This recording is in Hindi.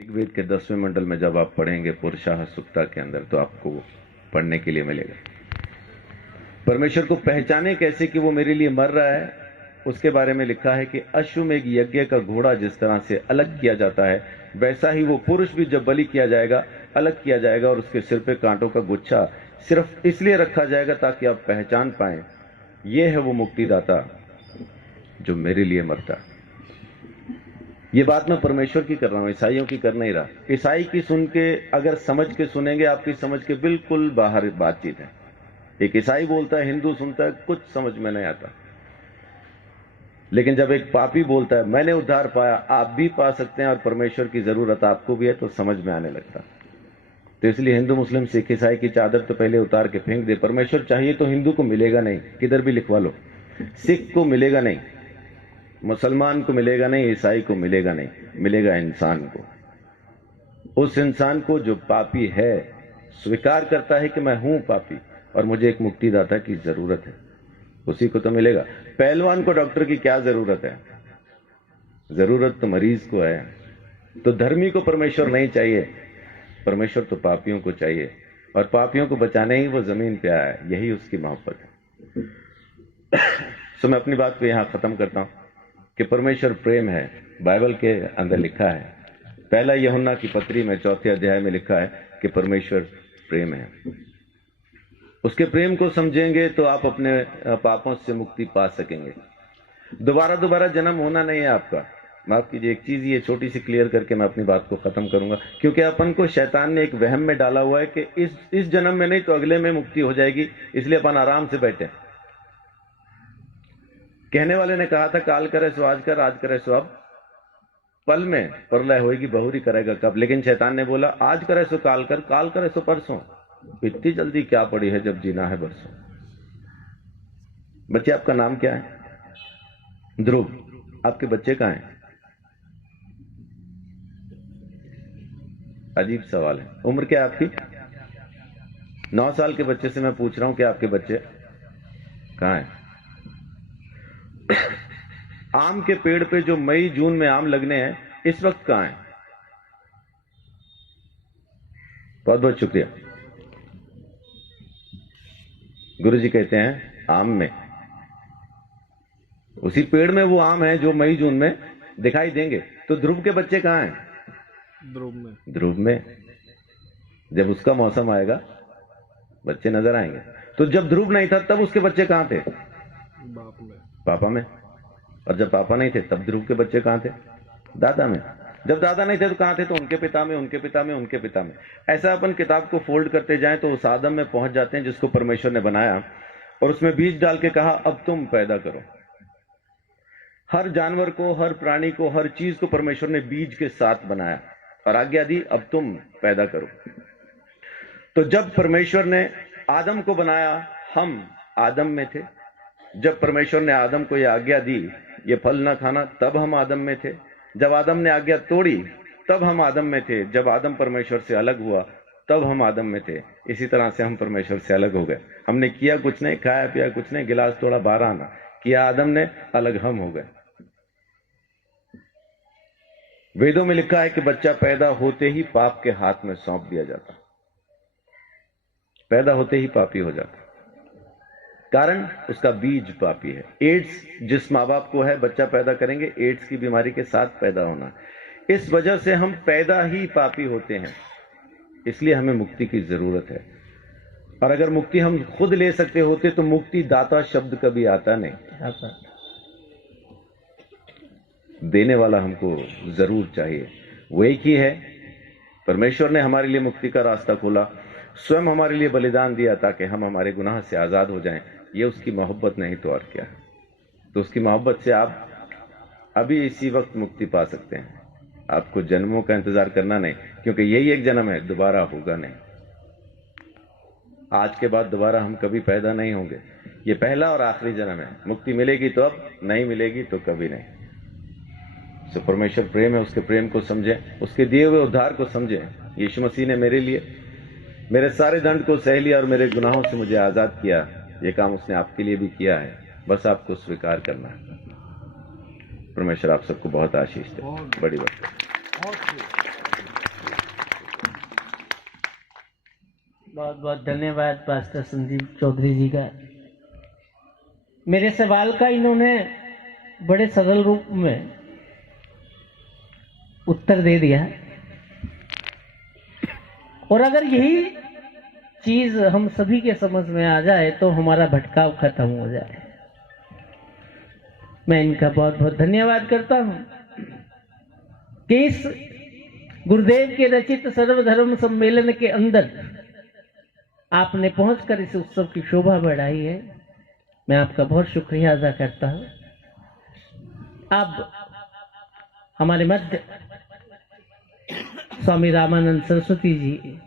ऋग्वेद के 10वें मंडल में जब आप पढ़ेंगे पुरुषाः सुक्ता के अंदर, तो आपको पढ़ने के लिए मिलेगा। परमेश्वर को पहचाने कैसे कि वो मेरे लिए मर रहा है, उसके बारे में लिखा है कि अश्वमेघ यज्ञ का घोड़ा जिस तरह से अलग किया जाता है, वैसा ही वो पुरुष भी जब बलि किया जाएगा अलग किया जाएगा, और उसके सिर पे कांटों का गुच्छा सिर्फ इसलिए रखा जाएगा ताकि आप पहचान पाएं ये है वो मुक्तिदाता जो मेरे लिए मरता। ये बात मैं परमेश्वर की कर रहा हूं, ईसाइयों की कर नहीं रहा। ईसाई की सुन के अगर समझ के सुनेंगे, आपकी समझ के बिल्कुल बाहर बातचीत है। एक ईसाई बोलता है, हिंदू सुनता है, कुछ समझ में नहीं आता। लेकिन जब एक पापी बोलता है मैंने उद्धार पाया, आप भी पा सकते हैं और परमेश्वर की जरूरत आपको भी है, तो समझ में आने लगता। तो इसलिए हिंदू मुस्लिम सिख ईसाई की चादर तो पहले उतार के फेंक दे। परमेश्वर चाहिए तो हिंदू को मिलेगा नहीं, किधर भी लिखवा लो। सिख को मिलेगा नहीं, मुसलमान को मिलेगा नहीं, ईसाई को मिलेगा नहीं, मिलेगा इंसान को। उस इंसान को जो पापी है, स्वीकार करता है कि मैं हूं पापी और मुझे एक मुक्तिदाता की जरूरत है, उसी को तो मिलेगा। पहलवान को डॉक्टर की क्या जरूरत है? जरूरत तो मरीज को है। तो धर्मी को परमेश्वर नहीं चाहिए, परमेश्वर तो पापियों को चाहिए, और पापियों को बचाने ही वो जमीन पे आया है। यही उसकी मोहब्बत है। तो मैं अपनी बात को यहां खत्म करता हूं कि परमेश्वर प्रेम है। बाइबल के अंदर लिखा है, पहला यूहन्ना की पत्री में 4 अध्याय में लिखा है कि परमेश्वर प्रेम है। उसके प्रेम को समझेंगे तो आप अपने पापों से मुक्ति पा सकेंगे। दोबारा जन्म होना नहीं है आपका। माफ कीजिए, एक चीज ये छोटी सी क्लियर करके मैं अपनी बात को खत्म करूंगा, क्योंकि अपन को शैतान ने एक वहम में डाला हुआ है कि इस जन्म में नहीं तो अगले में मुक्ति हो जाएगी, इसलिए अपन आराम से बैठे। कहने वाले ने कहा था काल करे सो आज कर, आज करे सो अब, पल में प्रलय होगी, बहुरी करेगा कब। लेकिन शैतान ने बोला आज करे सो काल कर, काल करे सो परसों। इतनी जल्दी क्या पड़ी है जब जीना है बरसों। बच्चे, आपका नाम क्या है? ध्रुव। आपके बच्चे कहाँ हैं? अजीब सवाल है। उम्र क्या है आपकी? 9 साल के बच्चे से मैं पूछ रहा हूं कि आपके बच्चे कहाँ हैं? आम के पेड़ पे जो मई जून में आम लगने हैं, इस वक्त कहां है? बहुत बहुत शुक्रिया। गुरुजी कहते हैं आम में, उसी पेड़ में वो आम है जो मई जून में दिखाई देंगे। तो ध्रुव के बच्चे कहां हैं? ध्रुव में। जब उसका मौसम आएगा बच्चे नजर आएंगे। तो जब ध्रुव नहीं था तब उसके बच्चे कहां थे? पापा में। और जब पापा नहीं थे तब ध्रुव के बच्चे कहां थे? दादा में। जब दादा नहीं थे तो कहां थे? तो उनके पिता में, उनके पिता में, उनके पिता में। ऐसा अपन किताब को फोल्ड करते जाएं तो उस आदम में पहुंच जाते हैं जिसको परमेश्वर ने बनाया, और उसमें बीज डाल के कहा अब तुम पैदा करो। हर जानवर को, हर प्राणी को, हर चीज को परमेश्वर ने बीज के साथ बनाया और आज्ञा दी अब तुम पैदा करो। तो जब परमेश्वर ने आदम को बनाया, हम आदम में थे। जब परमेश्वर ने आदम को यह आज्ञा दी ये फल ना खाना, तब हम आदम में थे। जब आदम ने आज्ञा तोड़ी तब हम आदम में थे। जब आदम परमेश्वर से अलग हुआ तब हम आदम में थे। इसी तरह से हम परमेश्वर से अलग हो गए। हमने किया कुछ नहीं, खाया पिया कुछ नहीं, गिलास तोड़ा 12 आना किया आदम ने, अलग हम हो गए। वेदों में लिखा है कि बच्चा पैदा होते ही पाप के हाथ में सौंप दिया जाता। पैदा होते ही पापी हो जाता, कारण उसका बीज पापी है। एड्स जिस माँ बाप को है, बच्चा पैदा करेंगे एड्स की बीमारी के साथ पैदा होना। इस वजह से हम पैदा ही पापी होते हैं, इसलिए हमें मुक्ति की जरूरत है। और अगर मुक्ति हम खुद ले सकते होते तो मुक्ति दाता शब्द कभी आता नहीं। देने वाला हमको जरूर चाहिए, वो एक ही है। परमेश्वर ने हमारे लिए मुक्ति का रास्ता खोला, स्वयं हमारे लिए बलिदान दिया ताकि हम हमारे गुनाह से आजाद हो जाएं। ये उसकी मोहब्बत नहीं तो और क्या है। तो उसकी मोहब्बत से आप अभी इसी वक्त मुक्ति पा सकते हैं। आपको जन्मों का इंतजार करना नहीं, क्योंकि यही एक जन्म है, दोबारा होगा नहीं। आज के बाद दोबारा हम कभी पैदा नहीं होंगे। ये पहला और आखिरी जन्म है। मुक्ति मिलेगी तो अब, नहीं मिलेगी तो कभी नहीं। सो परमेश्वर प्रेम है, उसके प्रेम को समझें, उसके दिए हुए उद्धार को समझें। यीशु मसीह ने मेरे लिए मेरे सारे दंड को सह लिया और मेरे गुनाहों से मुझे आजाद किया। ये काम उसने आपके लिए भी किया है, बस आपको स्वीकार करना है। परमेश्वर आप सबको बहुत आशीष दे। बड़ी बात। बहुत बहुत धन्यवाद पास्टर संदीप चौधरी जी का। मेरे सवाल का इन्होंने बड़े सरल रूप में उत्तर दे दिया, और अगर यही चीज हम सभी के समझ में आ जाए तो हमारा भटकाव खत्म हो जाए। मैं इनका बहुत बहुत धन्यवाद करता हूं कि इस गुरुदेव के रचित सर्वधर्म सम्मेलन के अंदर आपने पहुंचकर इस उत्सव की शोभा बढ़ाई है। मैं आपका बहुत शुक्रिया अदा करता हूं। अब हमारे मध्य स्वामी रामानंद सरस्वती जी